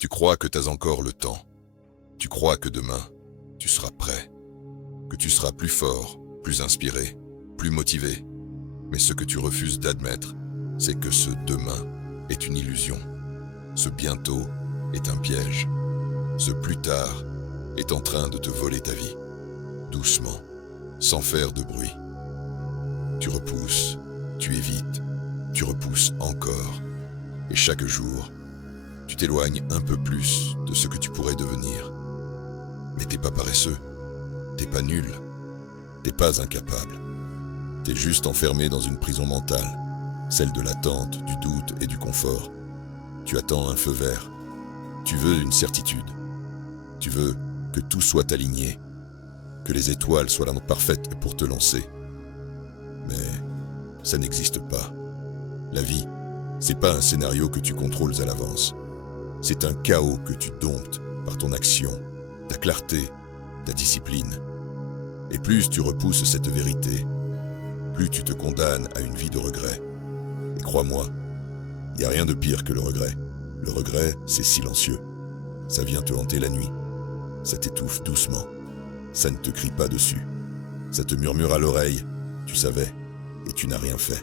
Tu crois que tu as encore le temps. Tu crois que demain, tu seras prêt. Que tu seras plus fort, plus inspiré, plus motivé. Mais ce que tu refuses d'admettre, c'est que ce demain est une illusion. Ce bientôt est un piège. Ce plus tard est en train de te voler ta vie. Doucement, sans faire de bruit. Tu repousses, tu évites, tu repousses encore. Et chaque jour, tu t'éloignes un peu plus de ce que tu pourrais devenir. Mais t'es pas paresseux, t'es pas nul, t'es pas incapable. T'es juste enfermé dans une prison mentale, celle de l'attente, du doute et du confort. Tu attends un feu vert. Tu veux une certitude. Tu veux que tout soit aligné, que les étoiles soient là parfaites pour te lancer. Mais ça n'existe pas. La vie, c'est pas un scénario que tu contrôles à l'avance. C'est un chaos que tu domptes par ton action, ta clarté, ta discipline. Et plus tu repousses cette vérité, plus tu te condamnes à une vie de regret. Et crois-moi, il n'y a rien de pire que le regret. Le regret, c'est silencieux. Ça vient te hanter la nuit. Ça t'étouffe doucement. Ça ne te crie pas dessus. Ça te murmure à l'oreille. Tu savais, et tu n'as rien fait.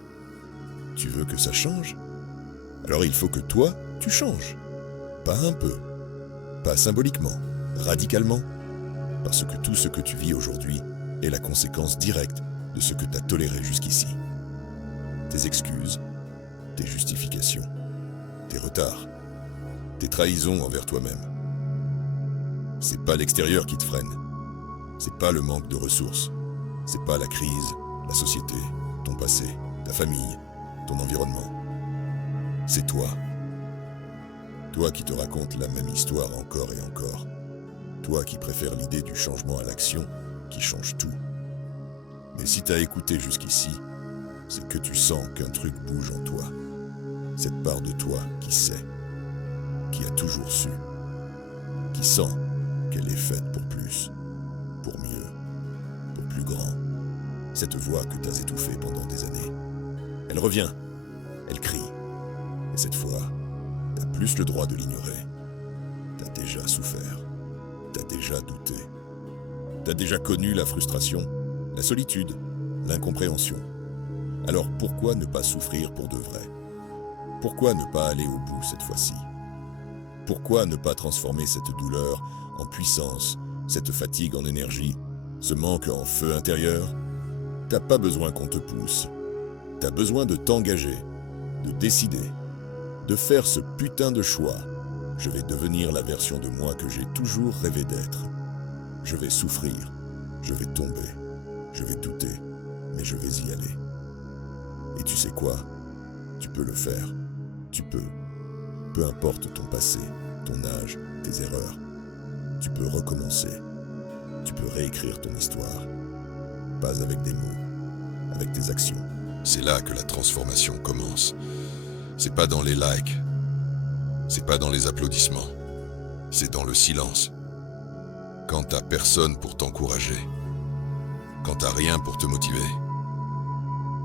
Tu veux que ça change? Alors il faut que toi, tu changes. Pas un peu. Pas symboliquement. Radicalement. Parce que tout ce que tu vis aujourd'hui est la conséquence directe de ce que tu as toléré jusqu'ici. Tes excuses, tes justifications, tes retards, tes trahisons envers toi-même. C'est pas l'extérieur qui te freine. C'est pas le manque de ressources. C'est pas la crise, la société, ton passé, ta famille, ton environnement. C'est toi. Toi qui te racontes la même histoire encore et encore. Toi qui préfères l'idée du changement à l'action qui change tout. Mais si t'as écouté jusqu'ici, c'est que tu sens qu'un truc bouge en toi. Cette part de toi qui sait, qui a toujours su, qui sent qu'elle est faite pour plus, pour mieux, pour plus grand. Cette voix que t'as étouffée pendant des années. Elle revient, elle crie. Et cette fois, t'as plus le droit de l'ignorer. T'as déjà souffert, t'as déjà douté. T'as déjà connu la frustration, la solitude, l'incompréhension. Alors pourquoi ne pas souffrir pour de vrai? Pourquoi ne pas aller au bout cette fois-ci? Pourquoi ne pas transformer cette douleur en puissance, cette fatigue en énergie, ce manque en feu intérieur? T'as pas besoin qu'on te pousse. T'as besoin de t'engager, de décider, de faire ce putain de choix. Je vais devenir la version de moi que j'ai toujours rêvé d'être. Je vais souffrir, je vais tomber, je vais douter, mais je vais y aller. Et tu sais quoi? Tu peux le faire. Tu peux. Peu importe ton passé, ton âge, tes erreurs. Tu peux recommencer. Tu peux réécrire ton histoire. Pas avec des mots, avec tes actions. C'est là que la transformation commence. C'est pas dans les likes. C'est pas dans les applaudissements. C'est dans le silence. Quand t'as personne pour t'encourager. Quand t'as rien pour te motiver.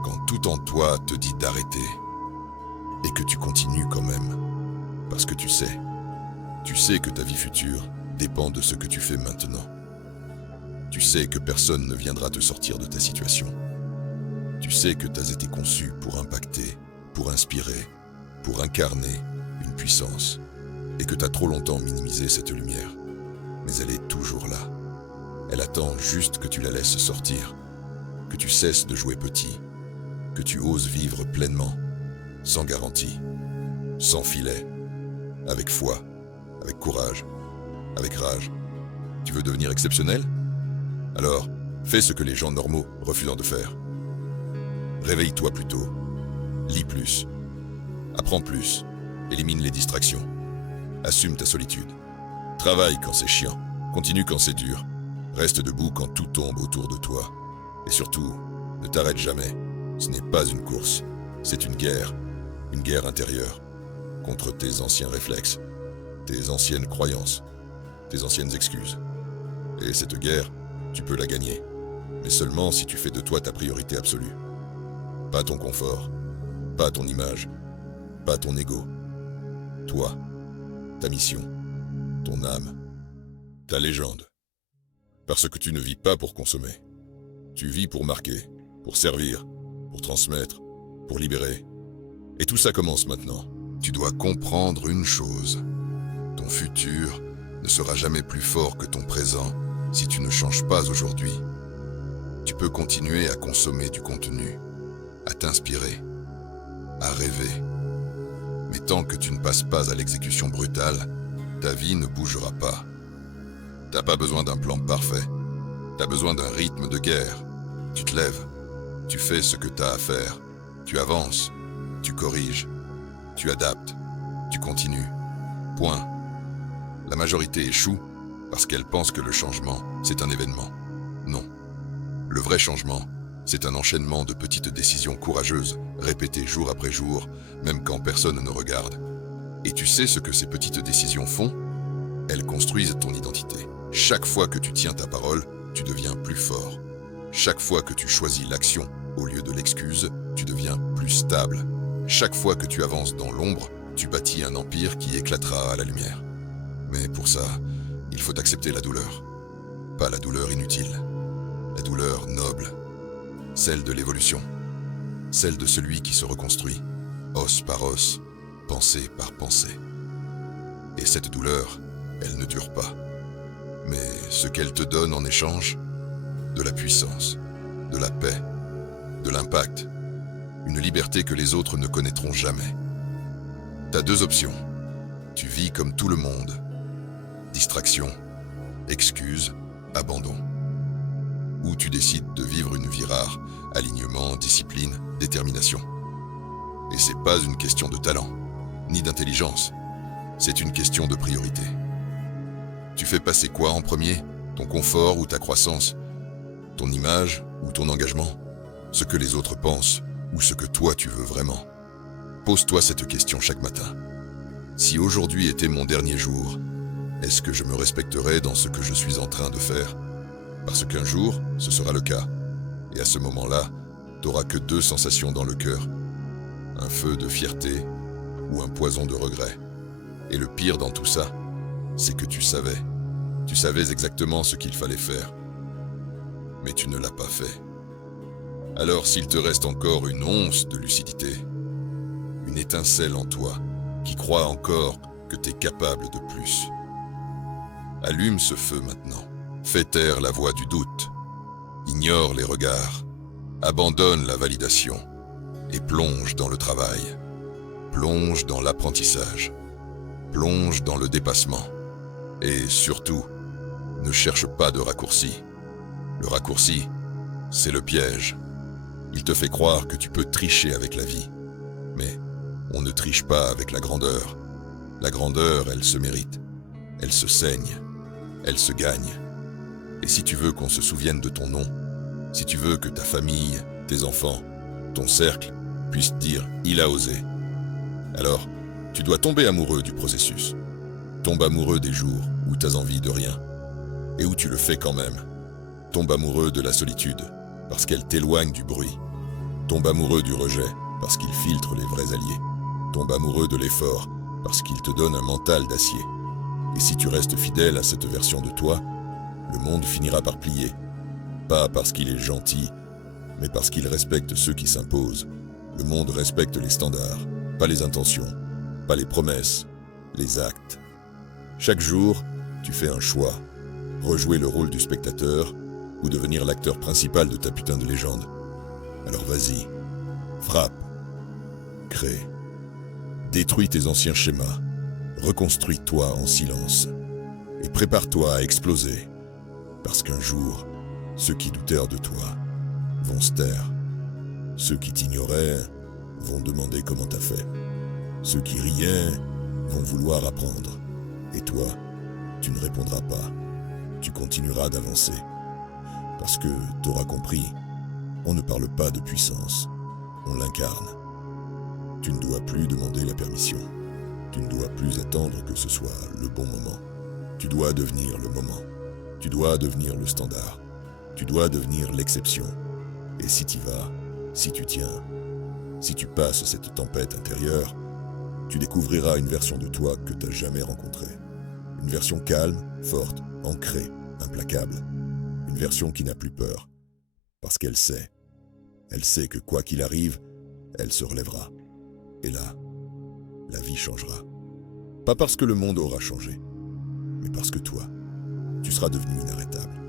Quand tout en toi te dit d'arrêter. Et que tu continues quand même. Parce que tu sais que ta vie future dépend de ce que tu fais maintenant. Tu sais que personne ne viendra te sortir de ta situation. Tu sais que tu as été conçu pour impacter, pour inspirer, pour incarner une puissance. Et que tu as trop longtemps minimisé cette lumière. Mais elle est toujours là. Elle attend juste que tu la laisses sortir. Que tu cesses de jouer petit. Que tu oses vivre pleinement. Sans garantie, sans filet, avec foi, avec courage, avec rage. Tu veux devenir exceptionnel? Alors, fais ce que les gens normaux refusent de faire. Réveille-toi plus tôt, lis plus, apprends plus, élimine les distractions, assume ta solitude. Travaille quand c'est chiant, continue quand c'est dur, reste debout quand tout tombe autour de toi. Et surtout, ne t'arrête jamais, ce n'est pas une course, c'est une guerre intérieure, contre tes anciens réflexes, tes anciennes croyances, tes anciennes excuses. Et cette guerre, tu peux la gagner, mais seulement si tu fais de toi ta priorité absolue. Pas ton confort, pas ton image, pas ton ego. Toi, ta mission, ton âme, ta légende. Parce que tu ne vis pas pour consommer. Tu vis pour marquer, pour servir, pour transmettre, pour libérer. Et tout ça commence maintenant. Tu dois comprendre une chose. Ton futur ne sera jamais plus fort que ton présent si tu ne changes pas aujourd'hui. Tu peux continuer à consommer du contenu, à t'inspirer, à rêver. Mais tant que tu ne passes pas à l'exécution brutale, ta vie ne bougera pas. T'as pas besoin d'un plan parfait. T'as besoin d'un rythme de guerre. Tu te lèves, tu fais ce que t'as à faire, tu avances, tu corriges, tu adaptes, tu continues. Point. La majorité échoue parce qu'elle pense que le changement, c'est un événement. Non. Le vrai changement, c'est un enchaînement de petites décisions courageuses, répétées jour après jour, même quand personne ne regarde. Et tu sais ce que ces petites décisions font? Elles construisent ton identité. Chaque fois que tu tiens ta parole, tu deviens plus fort. Chaque fois que tu choisis l'action au lieu de l'excuse, tu deviens plus stable. Chaque fois que tu avances dans l'ombre, tu bâtis un empire qui éclatera à la lumière. Mais pour ça, il faut accepter la douleur. Pas la douleur inutile. La douleur noble. Celle de l'évolution. Celle de celui qui se reconstruit, os par os, pensée par pensée. Et cette douleur, elle ne dure pas. Mais ce qu'elle te donne en échange, de la puissance, de la paix, de l'impact, une liberté que les autres ne connaîtront jamais. T'as deux options. Tu vis comme tout le monde. Distraction, excuse, abandon. Ou tu décides de vivre une vie rare, alignement, discipline, détermination. Et c'est pas une question de talent, ni d'intelligence. C'est une question de priorité. Tu fais passer quoi en premier? Ton confort ou ta croissance? Ton image ou ton engagement? Ce que les autres pensent ou ce que toi tu veux vraiment? Pose-toi cette question chaque matin. Si aujourd'hui était mon dernier jour, est-ce que je me respecterais dans ce que je suis en train de faire? Parce qu'un jour, ce sera le cas. Et à ce moment-là, t'auras que deux sensations dans le cœur. Un feu de fierté ou un poison de regret. Et le pire dans tout ça, c'est que tu savais. Tu savais exactement ce qu'il fallait faire. Mais tu ne l'as pas fait. Alors s'il te reste encore une once de lucidité, une étincelle en toi qui croit encore que t'es capable de plus, allume ce feu maintenant. Fais taire la voix du doute. Ignore les regards. Abandonne la validation. Et plonge dans le travail. Plonge dans l'apprentissage. Plonge dans le dépassement. Et surtout, ne cherche pas de raccourci. Le raccourci, c'est le piège. Il te fait croire que tu peux tricher avec la vie. Mais on ne triche pas avec la grandeur. La grandeur, elle se mérite. Elle se saigne. Elle se gagne. Et si tu veux qu'on se souvienne de ton nom, si tu veux que ta famille, tes enfants, ton cercle puissent dire « il a osé », alors tu dois tomber amoureux du processus. Tombe amoureux des jours où t'as envie de rien et où tu le fais quand même. Tombe amoureux de la solitude parce qu'elle t'éloigne du bruit. Tombe amoureux du rejet parce qu'il filtre les vrais alliés. Tombe amoureux de l'effort parce qu'il te donne un mental d'acier. Et si tu restes fidèle à cette version de toi, le monde finira par plier. Pas parce qu'il est gentil, mais parce qu'il respecte ceux qui s'imposent. Le monde respecte les standards, pas les intentions, pas les promesses, les actes. Chaque jour, tu fais un choix. Rejouer le rôle du spectateur ou devenir l'acteur principal de ta putain de légende. Alors vas-y, frappe, crée, détruis tes anciens schémas, reconstruis-toi en silence et prépare-toi à exploser. Parce qu'un jour, ceux qui doutèrent de toi vont se taire. Ceux qui t'ignoraient vont demander comment t'as fait. Ceux qui riaient vont vouloir apprendre. Et toi, tu ne répondras pas. Tu continueras d'avancer. Parce que t'auras compris, on ne parle pas de puissance, on l'incarne. Tu ne dois plus demander la permission. Tu ne dois plus attendre que ce soit le bon moment. Tu dois devenir le moment. Tu dois devenir le standard. Tu dois devenir l'exception. Et si t'y vas, si tu tiens, si tu passes cette tempête intérieure, tu découvriras une version de toi que t'as jamais rencontrée. Une version calme, forte, ancrée, implacable. Une version qui n'a plus peur. Parce qu'elle sait. Elle sait que quoi qu'il arrive, elle se relèvera. Et là, la vie changera. Pas parce que le monde aura changé, mais parce que toi, tu seras devenu inarrêtable.